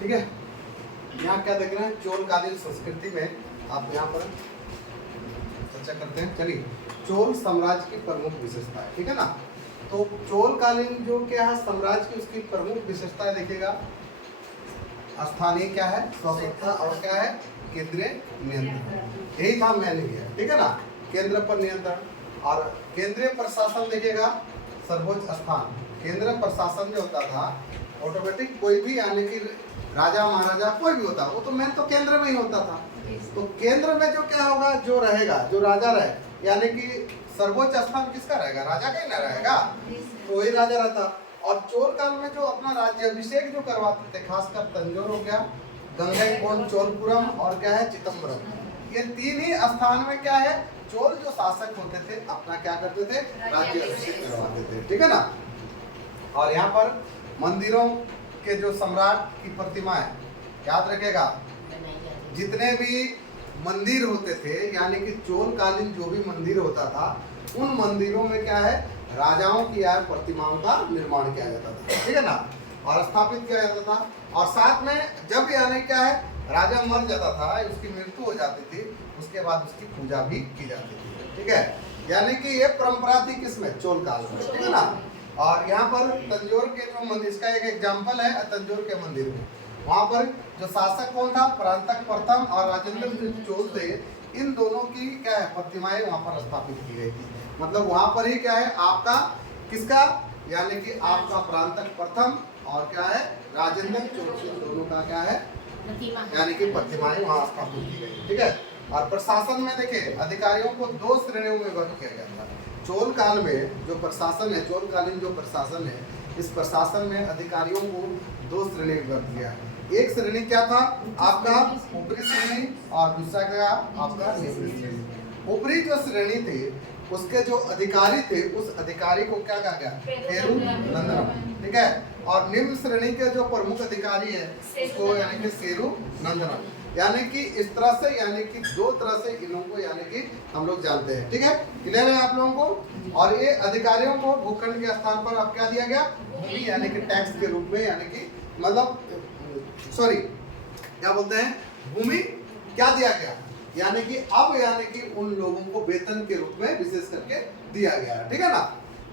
ठीक है। यहाँ क्या देख रहे हैं, चोलकालीन संस्कृति में आप यहाँ पर चर्चा करते हैं। चलिए, चोल साम्राज्य की प्रमुख विशेषताएं, ठीक है ना। तो चोलकालीन जो क्या है साम्राज्य की, उसकी प्रमुख विशेषताएं देखिएगा। स्थानीय क्या है, स्वतंत्रता, और क्या है, केंद्रीय नियंत्रण। यही था मैंने किया, ठीक है ना। केंद्र पर नियंत्रण और केंद्रीय प्रशासन देखिएगा, सर्वोच्च स्थान। केंद्र प्रशासन जो होता था ऑटोमेटिक, कोई भी यानी कि राजा महाराजा कोई भी होता, वो तो मेन तो केंद्र में ही होता था। तो केंद्र में जो क्या होगा, जो रहेगा, जो राजा रहे, यानी कि सर्वोच्च स्थान किसका रहेगा, राजा का ही ना रहेगा, तो वही राजा रहता। और चोल काल में जो अपना राज्याभिषेक जो करवाते थे, खासकर तंजौर हो गया, गंगईकोंड चोलपुरम और क्या है चिदम्बरम, ये तीन ही स्थान में क्या है, चोल जो शासक होते थे अपना क्या करते थे, राज्याभिषेक करवाते थे, ठीक है ना। और यहाँ पर मंदिरों के जो सम्राट की प्रतिमाएं, याद रखेगा, जितने भी मंदिर होते थे, यानी कि चोलकालीन जो भी मंदिर होता था, उन मंदिरों में क्या है, राजाओं की या प्रतिमाओं का निर्माण किया जाता था, ठीक है ना, और स्थापित किया जाता था। और साथ में जब यानी क्या है, राजा मर जाता था, उसकी मृत्यु हो जाती थी, उसके बाद उसकी पूजा भी की जाती थी, ठीक है। यानी कि ये परंपरा थी किसमें, चोल काल में, ठीक है ना। और यहाँ पर तंजौर के जो मंदिर, इसका एक एग्जाम्पल है तंजौर के मंदिर में, वहाँ पर जो शासक कौन था, परांतक प्रथम और राजेंद्र जो चोल थे, इन दोनों की क्या है, प्रतिमाएं वहाँ पर स्थापित की गई थी। मतलब वहाँ पर ही क्या है आपका, किसका, यानी कि आपका परांतक प्रथम और क्या है राजेंद्र चोल, दोनों का क्या है, यानी कि प्रतिमाएं वहाँ स्थापित की गई, ठीक है। और प्रशासन में देखिए, अधिकारियों को दो श्रेणियों में विभक्त किया गया था। चोल काल में जो प्रशासन है, चोलकालीन जो प्रशासन है, इस प्रशासन में अधिकारियों को दो श्रेणी में विभक्त किया है। एक श्रेणी क्या था आपका, ऊपरी श्रेणी, और दूसरा क्या आपका निम्न श्रेणी। ऊपरी जो श्रेणी थी, उसके जो अधिकारी थे, उस अधिकारी को क्या कहा गया, पेरू नंदनम, ठीक है। और निम्न श्रेणी के जो प्रमुख अधिकारी है, उसको यानी कि सेरू नंदनम। यानी कि इस तरह से, यानी कि दो तरह से इन लोगों को यानी कि हम लोग जानते हैं, ठीक है। क्लियर है आप लोगों को। और ये अधिकारियों को भूखंड के स्थान पर अब क्या दिया गया, भूमि, यानी कि टैक्स के रूप में, यानी कि मतलब सॉरी क्या बोलते हैं, भूमि क्या दिया गया, यानी कि अब यानी कि उन लोगों को वेतन के रूप में विशेष करके दिया गया है, ठीक है ना।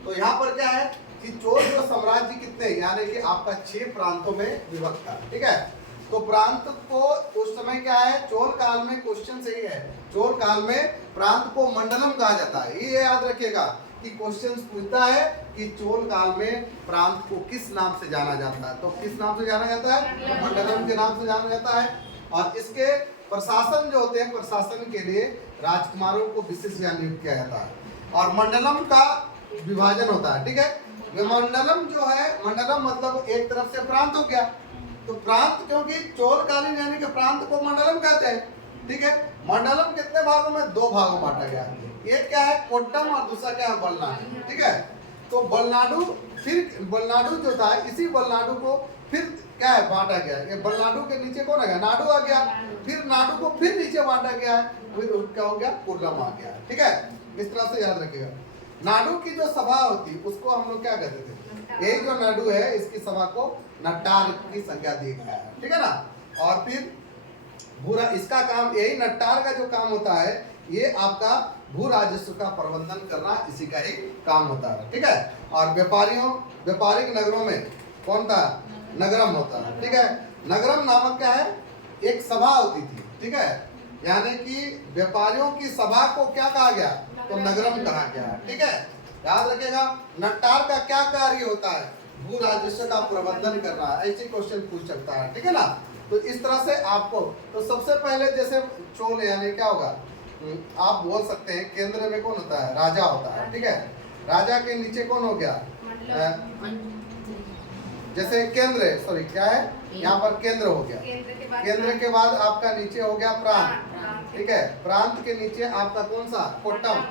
तो यहाँ पर क्या है कि चोल जो साम्राज्य कितने, यानी कि आपका 6 प्रांतों में विभक्त था, ठीक है। तो प्रांत को उस समय क्या है, चोल काल में क्वेश्चन सही है, चोल काल में प्रांत को मंडलम कहा जाता है। ये याद रखिएगा कि क्वेश्चन पूछता है कि चोल काल में प्रांत को किस नाम से जाना जाता है, तो किस नाम से जाना जाता है, मंडलम के नाम से जाना जाता है। और इसके प्रशासन जो होते हैं, प्रशासन के लिए राजकुमारों को विशेष यहाँ नियुक्त किया जाता है। और मंडलम का विभाजन होता है, ठीक है। मंडलम जो है, मंडलम मतलब एक तरफ से प्रांत हो गया, तो प्रांत, क्योंकि चोलकालीन यानी कि प्रांत को मंडलम कहते हैं, ठीक है। मंडलम कितने भागों में, 2 भागों में बांटा गया। एक क्या है कोट्टम, और दूसरा क्या है बलनाडु, ठीक है। तो बलनाडु, फिर बलनाडु जो था, इसी बलनाडु को फिर क्या है बांटा गया। ये बलनाडु के नीचे कौन आ गया, नाडु आ गया, फिर नाडु को फिर नीचे बांटा गया है, फिर क्या हो गया, कुर्रम आ गया, ठीक है। इस तरह से याद रखिएगा। नाडु की जो सभा होती, उसको हम लोग क्या कहते थे, ये जो नाडु है, इसकी सभा को नट्टार की संज्ञा दी गया है, ठीक है ना। और फिर भूरा, इसका काम, यही नट्टार का जो काम होता है, ये आपका भू राजस्व का प्रबंधन करना, इसी का एक काम होता है, ठीक है। और व्यापारिक नगरों में कौन था, नगरम होता है, ठीक है। नगरम नामक क्या है, एक सभा होती थी, ठीक है। यानी कि व्यापारियों की सभा को क्या कहा गया, तो नगरम कहा गया, ठीक है। याद रखिएगा, नट्टार का क्या कार्य होता है, भू राजस्व का प्रबंधन करना, ऐसे क्वेश्चन पूछ सकता है, ठीक है ना। तो इस तरह से आपको, तो सबसे पहले जैसे चोल यानी क्या होगा, आप बोल सकते हैं केंद्र में कौन होता है, राजा होता है, ठीक है। राजा के नीचे कौन हो गया, जैसे केंद्र, सॉरी क्या है, यहाँ पर केंद्र हो गया, केंद्र के बाद आपका नीचे हो गया प्रांत, ठीक है। प्रांत के नीचे आपका कौन सा, कोट्टम,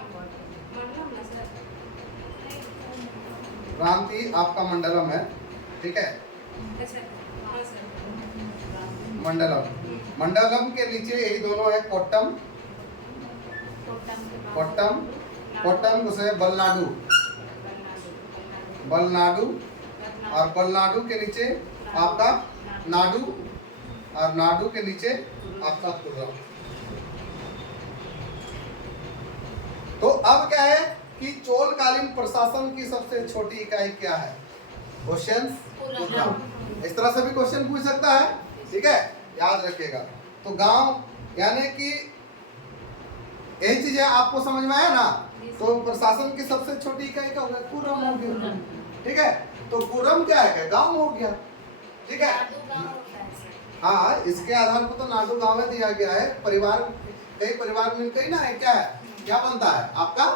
प्रांति आपका मंडलम है, ठीक है। मंडलम के नीचे यही दोनों है, कोट्टम से बलनाडु, और बलनाडु के नीचे आपका नाडु, और नाडु के नीचे आपका खुर्रम। तो अब क्या है कि चोलकालीन प्रशासन की सबसे छोटी इकाई क्या है? क्वेश्चन खुर्रम। इस तरह से भी क्वेश्चन पूछ सकता है, ठीक है, याद रखिएगा। तो गांव यानी कि यही चीजें आपको समझ में आया ना। तो प्रशासन की सबसे छोटी इकाई क्या होगा? खुर्रम हो गया, ठीक है। तो खुर्रम क्या है? गांव हो गया, ठीक है। हाँ, इसके आधार पर तो नाडु गांव में दिया गया है। परिवार, कई परिवार मिलकर ही ना है, क्या है, क्या बनता है आपका,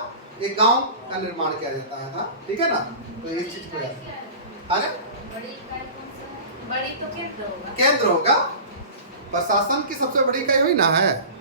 एक गांव का निर्माण किया जाता है था, ठीक है ना। तो ये चीज को याद, अरे बड़ी तो केंद्र होगा। केंद्र होगा, प्रशासन की सबसे बड़ी इकाई हुई ना है।